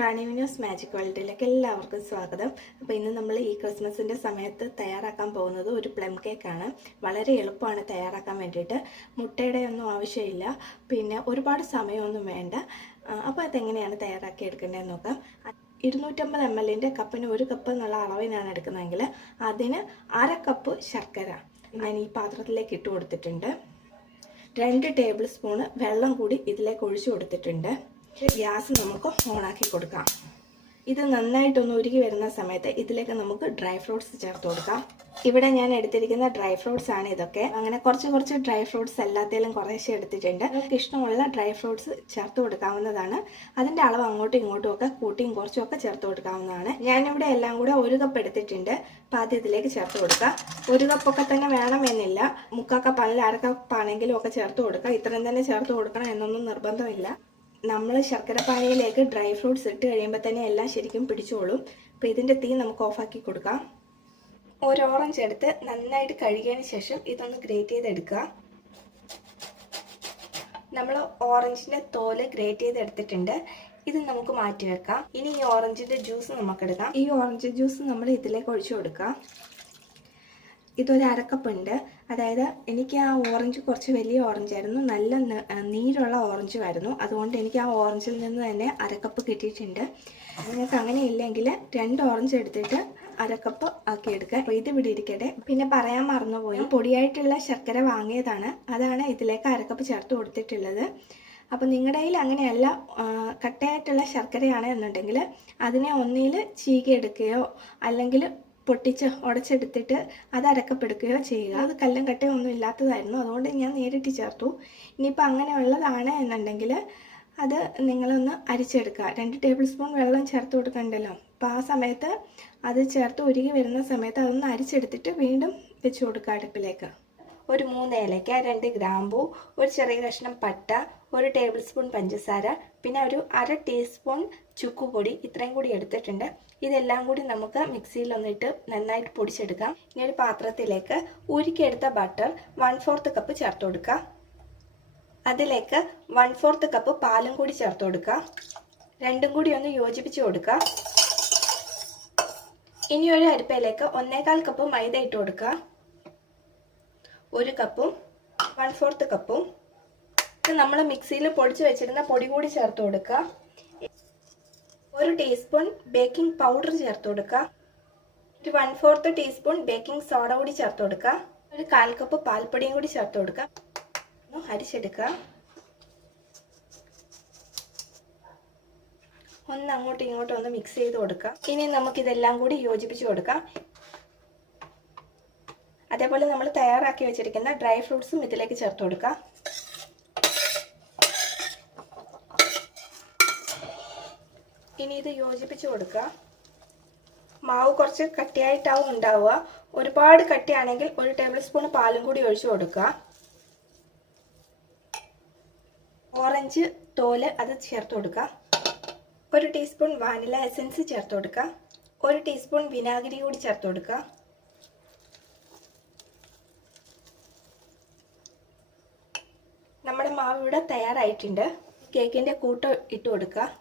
റാണി Vinos magic വേൾഡിലേക്ക് എല്ലാവർക്കും സ്വാഗതം. അപ്പോൾ ഇന്ന് നമ്മൾ ഈ ക്രിസ്മസിൻ്റെ സമയത്ത് തയ്യാറാക്കാൻ പോകുന്നത് ഒരു പ്ലം കേക്കാണ്. വളരെ എളുപ്പമാണ് തയ്യാറാക്കാൻ വേണ്ടിയിട്ട്. മുട്ടയുടെ ഒന്നും ആവശ്യമില്ല, പിന്നെ ഒരുപാട് സമയമൊന്നും വേണ്ട. അപ്പോൾ അതെങ്ങനെയാണ് തയ്യാറാക്കി എടുക്കേണ്ടതെന്ന് നോക്കാം. 250 ml കപ്പിന് 1 കപ്പ് എന്നുള്ള അളവിനാണ് എടുക്കുന്നതെങ്കിൽ അതിന് 1/2 കപ്പ് ശർക്കര ഞാൻ ഈ പാത്രത്തിലേക്ക് ഇട്ട് കൊടുത്തിട്ടുണ്ട്. 2 ടേബിൾ സ്പൂണ് വെള്ളം കൂടി ഇതിലേക്ക് ഒഴിച്ചു കൊടുത്തിട്ടുണ്ട്. ഗ്യാസ് നമുക്ക് ഓണാക്കി കൊടുക്കാം. ഇത് നന്നായിട്ടൊന്ന് ഉരുകി വരുന്ന സമയത്ത് ഇതിലേക്ക് നമുക്ക് ഡ്രൈ ഫ്രൂട്ട്സ് ചേർത്ത് കൊടുക്കാം. ഇവിടെ ഞാൻ എടുത്തിരിക്കുന്ന ഡ്രൈ ഫ്രൂട്ട്സ് ആണ് ഇതൊക്കെ. അങ്ങനെ കുറച്ച് ഡ്രൈ ഫ്രൂട്ട്സ് എല്ലാത്തിലും കുറേശ്ശെ എടുത്തിട്ടുണ്ട്. നിങ്ങൾക്ക് ഇഷ്ടമുള്ള ഡ്രൈ ഫ്രൂട്ട്സ് ചേർത്ത് കൊടുക്കാവുന്നതാണ്. അതിൻ്റെ അളവ് അങ്ങോട്ടും ഇങ്ങോട്ടും ഒക്കെ കൂട്ടിയും കുറച്ചും ഒക്കെ ചേർത്ത് കൊടുക്കാവുന്നതാണ്. ഞാനിവിടെ എല്ലാം കൂടെ 1 കപ്പ് എടുത്തിട്ടുണ്ട്. അപ്പോൾ അത് ഇതിലേക്ക് ചേർത്ത് കൊടുക്കുക. 1 കപ്പൊക്കെ തന്നെ വേണമെന്നില്ല, 3/4 കപ്പ് അല്ലെങ്കിൽ 1/2 കപ്പ് ആണെങ്കിലും ഒക്കെ ചേർത്ത് കൊടുക്കുക. ഇത്രയും തന്നെ ചേർത്ത് കൊടുക്കണം എന്നൊന്നും നിർബന്ധമില്ല. നമ്മൾ ശർക്കര പാനിയിലേക്ക് ഡ്രൈ ഫ്രൂട്ട്സ് ഇട്ട് കഴിയുമ്പോൾ തന്നെ എല്ലാം ശരിക്കും പിടിച്ചോളും. അപ്പോൾ ഇതിൻ്റെ തീ നമുക്ക് ഓഫാക്കി കൊടുക്കാം. ഒരു ഓറഞ്ച് എടുത്ത് നന്നായിട്ട് കഴുകിയതിന് ശേഷം ഇതൊന്ന് ഗ്രേറ്റ് ചെയ്തെടുക്കുക. നമ്മൾ ഓറഞ്ചിൻ്റെ തോല് ഗ്രേറ്റ് ചെയ്തെടുത്തിട്ടുണ്ട്. ഇത് നമുക്ക് മാറ്റി വെക്കാം. ഇനി ഈ ഓറഞ്ചിൻ്റെ ജ്യൂസ് നമുക്കെടുക്കാം. ഈ ഓറഞ്ച് ജ്യൂസ് നമ്മൾ ഇതിലേക്ക് ഒഴിച്ചു കൊടുക്കാം. ഇതൊരു 1/2 കപ്പ് ഉണ്ട്. അതായത് എനിക്ക് ആ ഓറഞ്ച് കുറച്ച് വലിയ ഓറഞ്ചായിരുന്നു, നല്ല നീരുള്ള ഓറഞ്ചുമായിരുന്നു. അതുകൊണ്ട് എനിക്ക് ആ ഓറഞ്ചിൽ നിന്ന് തന്നെ 1/2 കപ്പ് കിട്ടിയിട്ടുണ്ട്. നിങ്ങൾക്ക് അങ്ങനെ ഇല്ലെങ്കിൽ 2 ഓറഞ്ച് എടുത്തിട്ട് 1/2 കപ്പ് ആക്കി എടുക്കുക. അപ്പോൾ ഇത് ഇവിടെ ഇരിക്കട്ടെ. പിന്നെ പറയാൻ മറന്നുപോയി, പൊടിയായിട്ടുള്ള ശർക്കര വാങ്ങിയതാണ്, അതാണ് ഇതിലേക്ക് 1/2 കപ്പ് ചേർത്ത് കൊടുത്തിട്ടുള്ളത്. അപ്പോൾ നിങ്ങളുടെ കയ്യിൽ അങ്ങനെയല്ല, കട്ടയായിട്ടുള്ള ശർക്കരയാണ് എന്നുണ്ടെങ്കിൽ അതിനെ ഒന്നിൽ ചീകിയെടുക്കുകയോ അല്ലെങ്കിൽ പൊട്ടിച്ച് ഉടച്ചെടുത്തിട്ട് അത് അരക്കപ്പെടുകയോ ചെയ്യുക. അത് കല്ലും കട്ടയും ഒന്നും ഇല്ലാത്തതായിരുന്നു, അതുകൊണ്ട് ഞാൻ നേരിട്ട് ചേർത്തു. ഇനിയിപ്പോൾ അങ്ങനെയുള്ളതാണ് എന്നുണ്ടെങ്കിൽ അത് നിങ്ങളൊന്ന് അരിച്ചെടുക്കുക. 2 ടേബിൾ സ്പൂൺ വെള്ളം ചേർത്ത് കൊടുക്കണ്ടല്ലോ. അപ്പോൾ ആ സമയത്ത് അത് ചേർത്ത് ഉരുകി വരുന്ന സമയത്ത് അതൊന്ന് അരിച്ചെടുത്തിട്ട് വീണ്ടും വെച്ച് കൊടുക്കുക അടുപ്പിലേക്ക്. ഒരു 3 ഏലക്ക, 2 ഗ്രാമ്പൂ, ഒരു ചെറിയ കഷ്ണം പട്ട, 1 ടേബിൾ സ്പൂൺ പഞ്ചസാര, പിന്നെ ഒരു 1/2 ടീസ്പൂൺ ചുക്കുപൊടി, ഇത്രയും കൂടി എടുത്തിട്ടുണ്ട്. ഇതെല്ലാം കൂടി നമുക്ക് മിക്സിയിലൊന്നിട്ട് നന്നായിട്ട് പൊടിച്ചെടുക്കാം. ഇനി ഒരു പാത്രത്തിലേക്ക് ഉരുക്കിയെടുത്ത ബട്ടർ 1/4 കപ്പ് ചേർത്ത് കൊടുക്കുക. അതിലേക്ക് 1/4 കപ്പ് പാലും കൂടി ചേർത്ത് കൊടുക്കുക. രണ്ടും കൂടി ഒന്ന് യോജിപ്പിച്ച് കൊടുക്കുക. ഇനി ഒരു അരിപ്പയിലേക്ക് 1/4 കപ്പ് മൈദ ഇട്ട് കൊടുക്കുക. 1 കപ്പും 1/4 കപ്പും നമ്മൾ മിക്സിയിൽ പൊടിച്ച് വെച്ചിരുന്ന പൊടി കൂടി ചേർത്ത് കൊടുക്കുക. 1 ടീസ്പൂൺ ബേക്കിംഗ് പൗഡർ ചേർത്ത് കൊടുക്കുക. ഒരു 1/4 ടീസ്പൂൺ ബേക്കിംഗ് സോഡ കൂടി ചേർത്ത് കൊടുക്കുക. ഒരു 1/4 കപ്പ് പാൽപ്പൊടിയും കൂടി ചേർത്ത് കൊടുക്കുക. അരിച്ചെടുക്കുക. ഒന്ന് അങ്ങോട്ടും ഇങ്ങോട്ടും ഒന്ന് മിക്സ് ചെയ്ത് കൊടുക്കുക. ഇനി നമുക്കിതെല്ലാം കൂടി യോജിപ്പിച്ച് കൊടുക്കാം. അതേപോലെ നമ്മൾ തയ്യാറാക്കി വെച്ചിരിക്കുന്ന ഡ്രൈ ഫ്രൂട്ട്സും ഇതിലേക്ക് ചേർത്ത് കൊടുക്കുക. ഇനി ഇത് യോജിപ്പിച്ച് കൊടുക്കുക. മാവ് കുറച്ച് കട്ടിയായിട്ടാവും ഉണ്ടാവുക. ഒരുപാട് കട്ടിയാണെങ്കിൽ 1 ടേബിൾ സ്പൂൺ പാലും കൂടി ഒഴിച്ചു കൊടുക്കുക. ഓറഞ്ച് തോല് അത് ചേർത്ത് കൊടുക്കുക. 1 ടീസ്പൂൺ വാനില എസൻസ് ചേർത്ത് കൊടുക്കുക. 1 ടീസ്പൂൺ വിനാഗിരി കൂടി ചേർത്ത് കൊടുക്കുക. നമ്മുടെ മാവ് ഇവിടെ തയ്യാറായിട്ടുണ്ട്. കേക്കിൻ്റെ കൂട്ട് ഇട്ട് കൊടുക്കുക.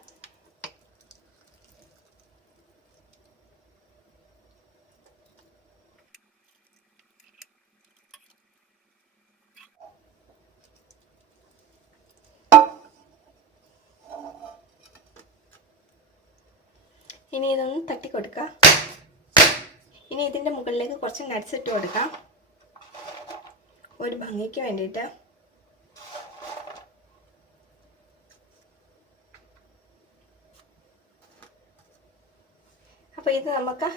ഇനി ഇതൊന്ന് തട്ടി കൊടുക്കുക. ഇനി ഇതിൻ്റെ മുകളിലേക്ക് കുറച്ച് നട്ട്സ് ഇട്ട് കൊടുക്കാം, ഒരു ഭംഗിക്ക് വേണ്ടിയിട്ട്. അപ്പോൾ ഇത് നമുക്ക്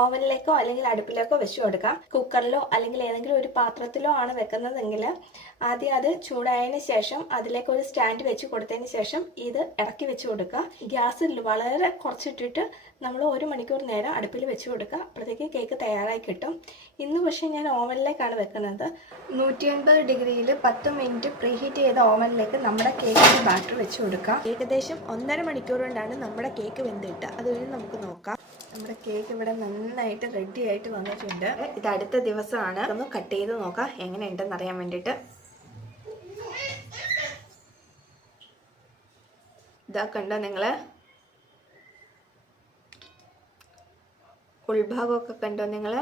ഓവനിലേക്കോ അല്ലെങ്കിൽ അടുപ്പിലേക്കോ വെച്ച് കൊടുക്കാം. കുക്കറിലോ അല്ലെങ്കിൽ ഏതെങ്കിലും ഒരു പാത്രത്തിലോ ആണ് വെക്കുന്നതെങ്കിൽ ആദ്യം അത് ചൂടായതിന് ശേഷം അതിലേക്ക് ഒരു സ്റ്റാൻഡ് വെച്ച് കൊടുത്തതിന് ശേഷം ഇത് ഇറക്കി വെച്ച് കൊടുക്കുക. ഗ്യാസ് വളരെ കുറച്ചിട്ടിട്ട് നമ്മൾ 1 മണിക്കൂർ നേരം അടുപ്പിൽ വെച്ച് കൊടുക്കുക. അപ്പോഴത്തേക്ക് കേക്ക് തയ്യാറായി കിട്ടും. ഇന്ന് പക്ഷേ ഞാൻ ഓവനിലേക്കാണ് വെക്കുന്നത്. 180 ഡിഗ്രിയിൽ 10 മിനിറ്റ് പ്രീഹീറ്റ് ചെയ്ത ഓവനിലേക്ക് നമ്മുടെ കേക്കിൻ്റെ ബാറ്റർ വെച്ച് കൊടുക്കാം. ഏകദേശം 1.5 മണിക്കൂർ കൊണ്ടാണ് നമ്മുടെ കേക്ക് വെന്തിട്ട്. അതുവരെ നമുക്ക് നോക്കാം. നമ്മുടെ കേക്ക് ഇവിടെ നന്നായിട്ട് റെഡി ആയിട്ട് വന്നിട്ടുണ്ട്. ഇത് അടുത്ത ദിവസമാണ്. ഒന്ന് കട്ട് ചെയ്ത് നോക്കാം എങ്ങനെയുണ്ടെന്ന് അറിയാൻ വേണ്ടിയിട്ട്. ഇതാ കണ്ടോ നിങ്ങൾ, ഉൾഭാഗമൊക്കെ കണ്ടോ നിങ്ങൾ?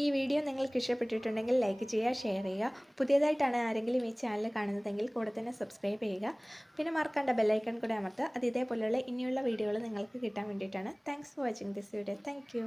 ഈ വീഡിയോ നിങ്ങൾക്ക് ഇഷ്ടപ്പെട്ടിട്ടുണ്ടെങ്കിൽ ലൈക്ക് ചെയ്യുക, ഷെയർ ചെയ്യുക. പുതിയതായിട്ടാണ് ആരെങ്കിലും ഈ ചാനൽ കാണുന്നതെങ്കിൽ കൂടെ തന്നെ സബ്സ്ക്രൈബ് ചെയ്യുക. പിന്നെ മറക്കണ്ട ബെല്ലൈക്കൺ കൂടെ അമർത്തുക. അത് ഇതേപോലെയുള്ള ഇനിയുള്ള വീഡിയോകൾ നിങ്ങൾക്ക് കിട്ടാൻ വേണ്ടിയിട്ടാണ്. Thanks for watching this video. Thank you.